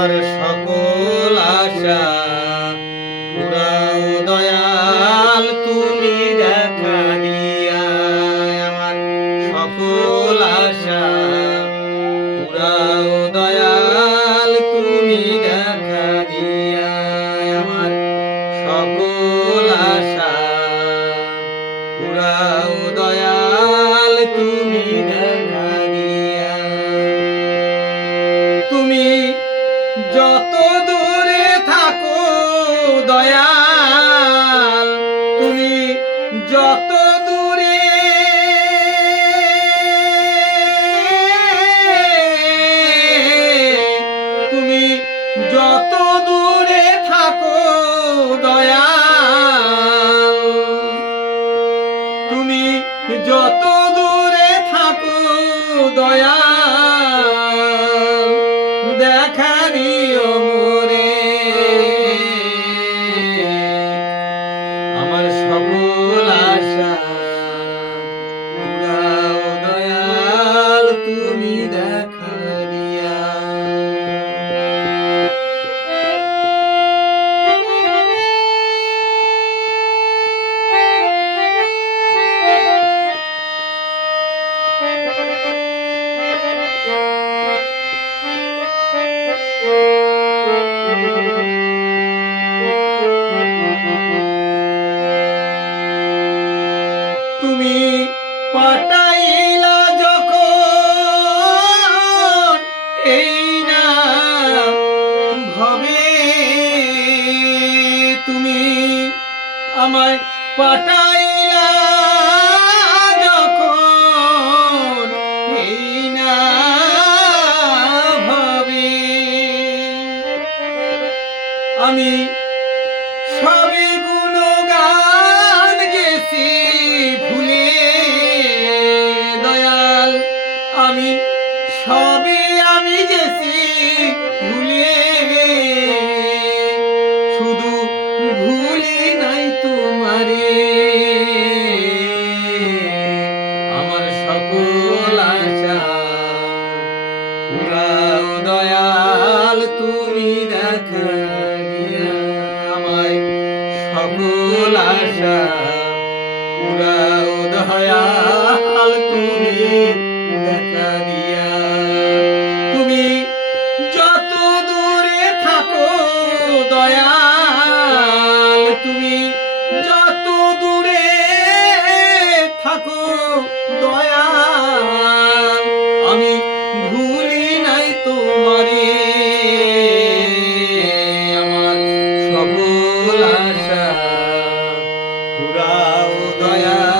আমার সকল আশা। পুরাও দয়াল তুমি দেখা দিয়া। আমার সকল আশা। পুরাও দয়াল দয়াল পাঠাইলা যখন এই ভবে তুমি আমায় পাঠাইলা যখন এই না আমি সবে আমি গেছি ভুলে শুধু ভুলি নাই তোমারে। আমার সকল আশা, পুরাও দয়াল তুমি দেখা আমায় সকল আশা দয়াল তুমি দিয়া। যত দূরে থাকো, দয়াল, তুমি যত দূরে থাকো, দয়াল, আমি ভুলি নাই তোমারে। আমার দয়াল।